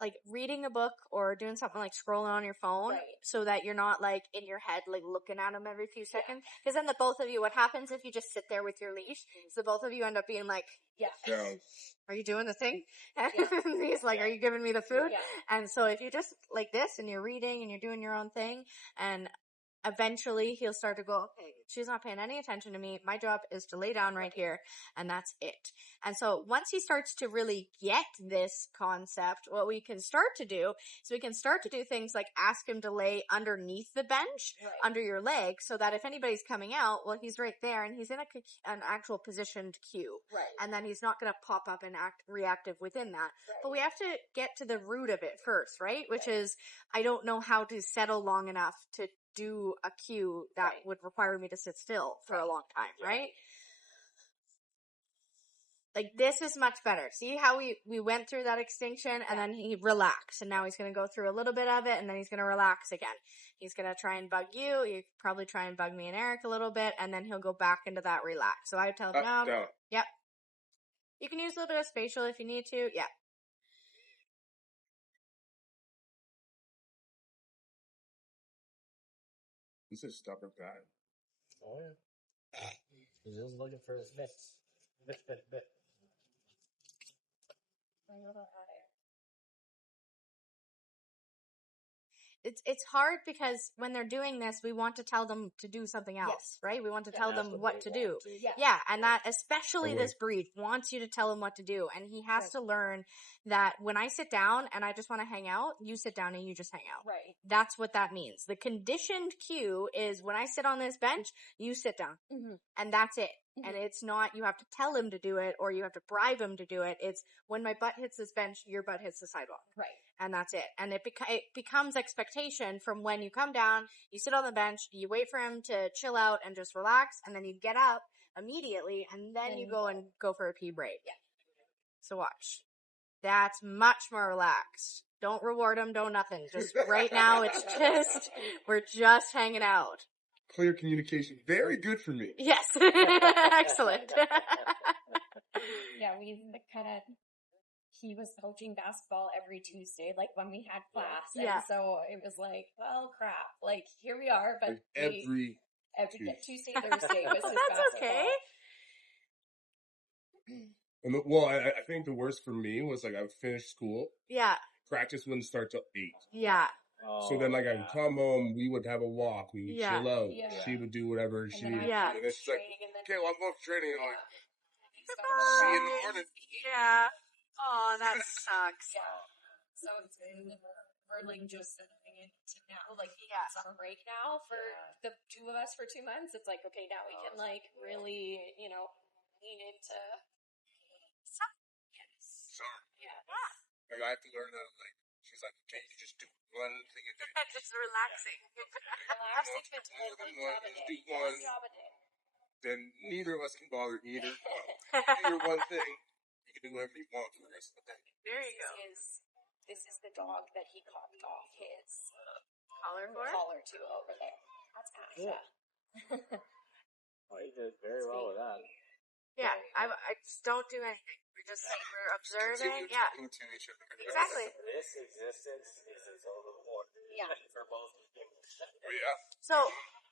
like reading a book or doing something like scrolling on your phone so that you're not like in your head like looking at him every few seconds. Because then the both of you, what happens if you just sit there with your leash? So the both of you end up being like, are you doing the thing? And he's like, are you giving me the food? And so if you just like this and you're reading and you're doing your own thing, and eventually he'll start to go, okay, she's not paying any attention to me. My job is to lay down right here, and that's it. And so once he starts to really get this concept, what we can start to do is we can start to do things like ask him to lay underneath the bench, under your leg, so that if anybody's coming out, well, he's right there, and he's in an actual positioned cue. And then he's not going to pop up and act reactive within that. But we have to get to the root of it first, right? Which is, I don't know how to settle long enough to do a cue that would require me to sit still for a long time, right? Like, this is much better. See how we went through that extinction, and then he relaxed, and now he's going to go through a little bit of it, and then he's going to relax again. He's going to try and bug you. You probably try and bug me and Eric a little bit, and then he'll go back into that relax. So I would tell him, no. Yep. You can use a little bit of spatial if you need to. Yeah. He's a stubborn guy. Oh, yeah. He's just looking for his bits. Bit. It's hard because when they're doing this, we want to tell them to do something else, right? We want to tell them what to do. Yeah, and that, especially this breed, wants you to tell him what to do. And he has to learn that when I sit down and I just want to hang out, you sit down and you just hang out. Right. That's what that means. The conditioned cue is when I sit on this bench, you sit down. And that's it. And it's not, you have to tell him to do it or you have to bribe him to do it. It's when my butt hits this bench, your butt hits the sidewalk. Right. And that's it. And it becomes expectation from when you come down, you sit on the bench, you wait for him to chill out and just relax, and then you get up immediately, and then you go for a pee break. Yeah. So watch. That's much more relaxed. Don't reward him, don't nothing. Just right now, it's just, we're just hanging out. Clear communication. Very good for me. Yes. Excellent. Yeah, we kind of, he was coaching basketball every Tuesday, like when we had class. And so it was like, well, crap. Like, here we are. But like every Tuesday, Thursday was his That's basketball. okay. And well, I think the worst for me was like I would finish school. Yeah. Practice wouldn't start till 8. Yeah. So then, like, I would come home, we would have a walk, we would chill out. Yeah. She would do whatever she needed. Yeah. And then she's like, okay, well, I'm going for training. And I'm like, see you in the morning. Yeah. Oh, that sucks. Yeah. So it's been, we're like just settling into now, like summer break now for the two of us for 2 months. It's like, okay, now we can like really, lean into Summer. Yeah. Like, I have to learn how to, like, she's like, okay, you just do one thing a day. Just relaxing. Just do one. Then neither of us can bother either. Either one thing. You can do whatever you want for the rest of the day. There you go. This is the dog that he copped off his Collar to over there. That's Asha. Yeah. Oh, you did very well with that. Yeah, I just don't do anything. We're observing. Yeah. To each other. Exactly. This existence is overboard. Yeah. For both people. Oh, yeah. So,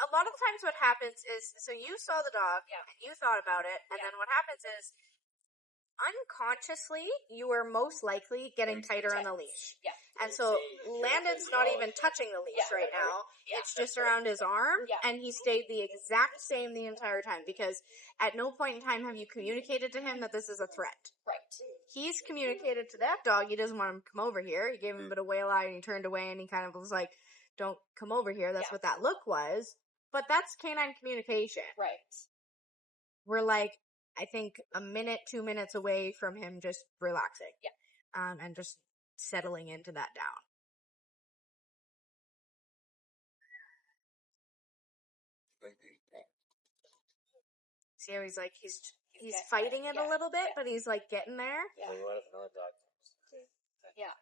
a lot of times what happens is, so you saw the dog, and you thought about it, and then what happens is, unconsciously, you are most likely getting tighter on the leash. Yeah. And so, Landon's not even touching the leash right now. Yeah. It's just around his arm, and he stayed the exact same the entire time, because at no point in time have you communicated to him that this is a threat. Right. He's communicated to that dog, he doesn't want him to come over here. He gave him a bit of whale eye, and he turned away, and he kind of was like, don't come over here. That's what that look was. But that's canine communication. Right. We're like, I think a minute, 2 minutes away from him just relaxing. Yeah. And just settling into that down. See how he's like, he's fighting it a little bit, but he's like getting there. Yeah. What if another dog comes? Yeah.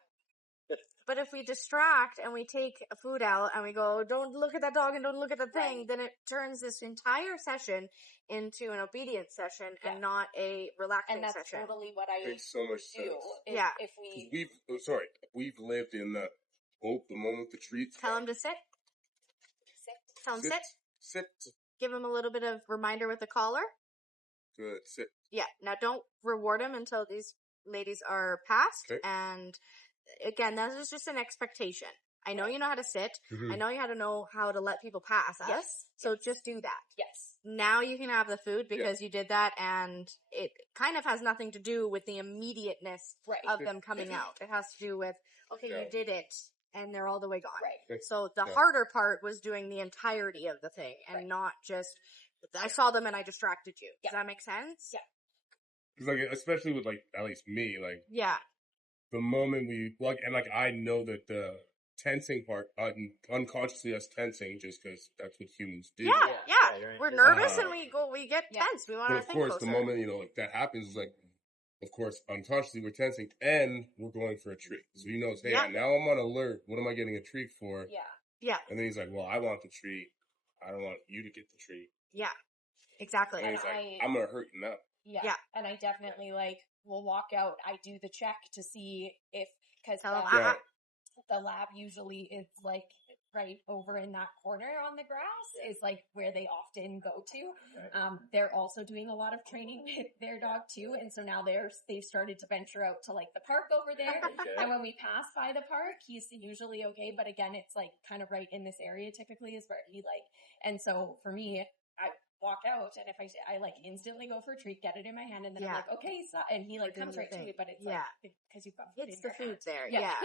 But if we distract and we take a food out and we go, don't look at that dog and don't look at the thing, then it turns this entire session into an obedience session and not a relaxing And that's session. totally what I Makes so much do. sense. If we... We've lived in the moment with the treats. Tell him to sit. Tell him sit. Sit. Give him a little bit of reminder with the collar. Good. Sit. Yeah. Now don't reward him until these ladies are passed. Okay. And again, that is just an expectation. I know you know how to sit. Mm-hmm. I know you know how to let people pass us. Yes. So just do that. Yes. Now you can have the food because you did that, and it kind of has nothing to do with the immediateness of them coming out. It has to do with, you did it, and they're all the way gone. Right. So the harder part was doing the entirety of the thing, and not just, I saw them and I distracted you. Does that make sense? Yeah. Because especially with at least me, yeah. The moment we I know that the tensing part, unconsciously us tensing, just because that's what humans do. Yeah. Right. We're nervous and we get tense. We want to to think course, closer. the moment that happens is of course, unconsciously we're tensing and we're going for a treat. So he knows, hey, now I'm on alert. What am I getting a treat for? Yeah. And then he's like, well, I want the treat. I don't want you to get the treat. Yeah. Exactly. And he's I'm gonna hurt you now. Yeah. And I definitely will walk out. I do the check to see because the lab usually is right over in that corner on the grass is where they often go to. They're also doing a lot of training with their dog too. And so now they've started to venture out to the park over there. And when we pass by the park, he's usually okay. But again, it's kind of right in this area typically is where he and so for me, I walk out and if I instantly go for a treat, get it in my hand and then I'm okay, so, and he comes right to me, but it's because you've got food it's in the your food hand. there. Yeah.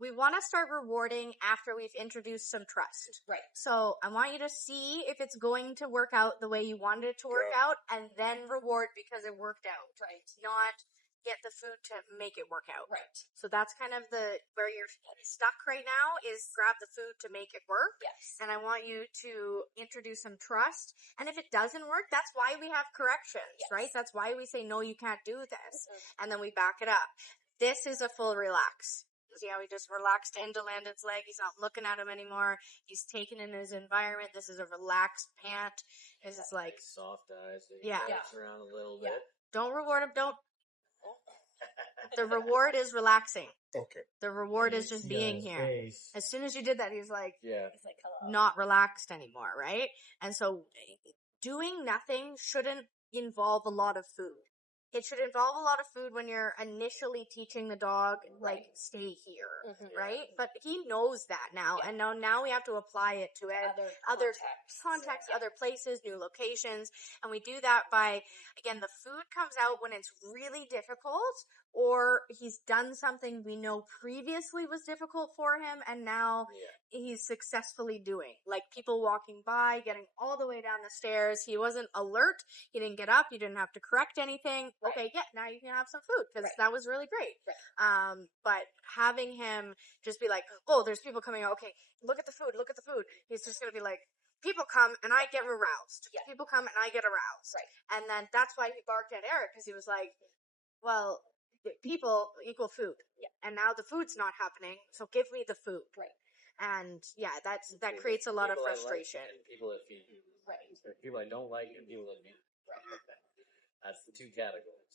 We want to start rewarding after we've introduced some trust. Right. So I want you to see if it's going to work out the way you wanted it to work out and then reward because it worked out. Right. Not get the food to make it work out. Right. So that's kind of where you're stuck right now is grab the food to make it work. Yes. And I want you to introduce some trust. And if it doesn't work, that's why we have corrections, right? That's why we say, no, you can't do this. Mm-hmm. And then we back it up. This is a full relax. See how he just relaxed into Landon's leg? He's not looking at him anymore. He's taken in his environment. This is a relaxed pant. This is soft eyes. So around a little bit. Don't reward him. Don't. The reward is relaxing. Okay. The reward is just being here. Face. As soon as you did that, he's hello. not relaxed anymore, right? And so doing nothing shouldn't involve a lot of food. It should involve a lot of food when you're initially teaching the dog, stay here, right? But he knows that now, and now we have to apply it to other contexts, other places, new locations, and we do that by, again, the food comes out when it's really difficult, or he's done something we know previously was difficult for him, and now he's successfully doing. Like people walking by, getting all the way down the stairs. He wasn't alert. He didn't get up. You didn't have to correct anything. Right. Okay, now you can have some food because that was really great. Right. But having him just be like, oh, there's people coming out. Okay, look at the food. He's just going to be like, people come and I get aroused. Yeah. People come and I get aroused. Right. And then that's why he barked at Eric because he was like, well, people equal food. Yeah. And now the food's not happening, so give me the food. Right. And that creates a lot of frustration. And people that feed you. Right. People I don't like and people that feed you. Right. That's the two categories.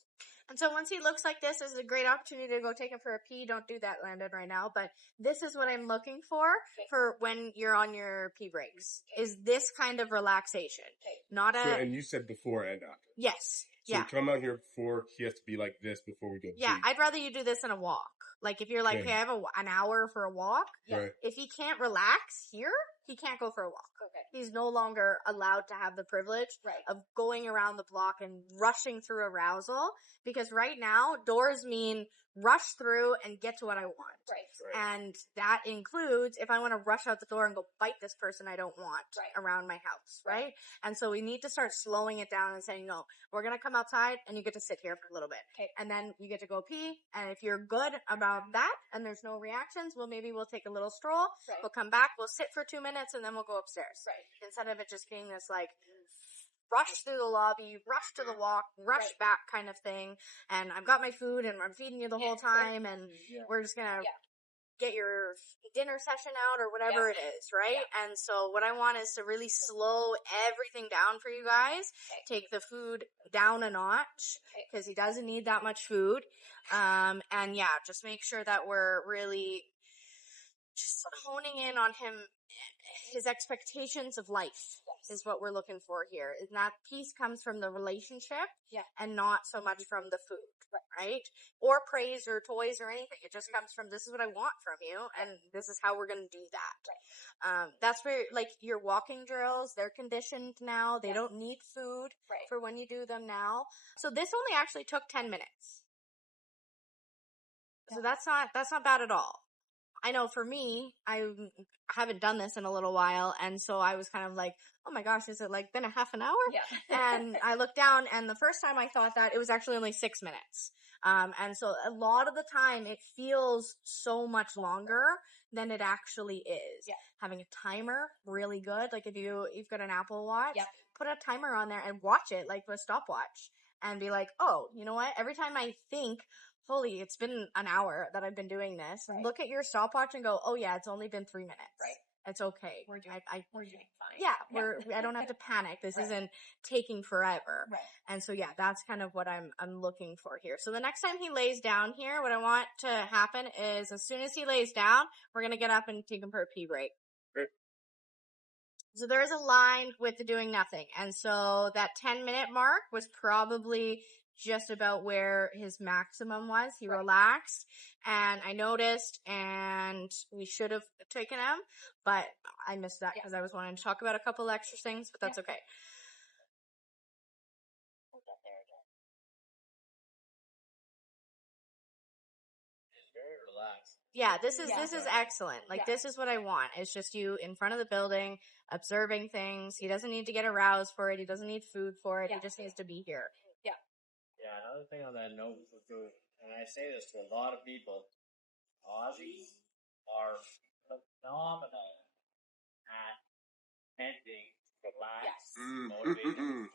And so once he looks like this is a great opportunity to go take him for a pee. Don't do that, Landon, right now. But this is what I'm looking for when you're on your pee breaks. Is this kind of relaxation. Not a... and you said before and after. Yes. So we come out here before, he has to be like this before we go pee. Yeah, I'd rather you do this in a walk. Like if you're like, hey, I have an hour for a walk. Right. If he can't relax here, he can't go for a walk. Okay. He's no longer allowed to have the privilege of going around the block and rushing through arousal because right now doors mean rush through and get to what I want. Right. And that includes if I want to rush out the door and go bite this person I don't want around my house, right? And so we need to start slowing it down and saying, no, we're going to come outside and you get to sit here for a little bit. Okay. And then you get to go pee. And if you're good about that and there's no reactions, we'll take a little stroll. Right. We'll come back. We'll sit for 2 minutes and then we'll go upstairs. Right. Instead of it just being this rush through the lobby, rush to the walk, rush back kind of thing. And I've got my food and I'm feeding you the whole time and we're just going to get your dinner session out or whatever it is, right? And so what I want is to really slow everything down for you guys. Take the food down a notch because he doesn't need that much food. And yeah, just make sure that we're really just sort of honing in on his expectations of life is what we're looking for here. And that peace comes from the relationship and not so much from the food, right? Or praise or toys or anything. It just comes from, this is what I want from you, and this is how we're going to do that. That's where, like, your walking drills, they're conditioned now. They don't need food for when you do them now. So this only actually took 10 minutes. So that's not bad at all. I know for me, I haven't done this in a little while, and so I was kind of like, oh my gosh, is it like been a half an hour? Yeah. And I looked down, and the first time I thought that, it was actually only 6 minutes. And so a lot of the time it feels so much longer than it actually is. Yeah. Having a timer, really good. Like if you've got an Apple Watch, put a timer on there and watch it like with a stopwatch and be like, oh, you know what? Every time I think, holy, it's been an hour that I've been doing this. Look at your stopwatch and go, oh yeah, it's only been 3 minutes. Right. It's okay. We're doing fine. Yeah, I don't have to panic. This isn't taking forever. Right. And so yeah, that's kind of what I'm looking for here. So the next time he lays down here, what I want to happen is as soon as he lays down, we're going to get up and take him for a pee break. Great. So there's a line with the doing nothing. And so that 10-minute mark was probably just about where his maximum was. He relaxed, and I noticed, and we should have taken him, but I missed that because I was wanting to talk about a couple extra things, but that's okay. Very relaxed. Yeah, this is excellent. Like, this is what I want. It's just you in front of the building, observing things. He doesn't need to get aroused for it. He doesn't need food for it. He just needs to be here. Yeah, another thing on that note, and I say this to a lot of people, Aussies are phenomenal at ending relaxed motivation.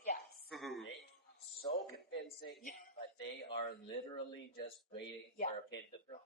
So convincing, but they are literally just waiting for a pin to drop.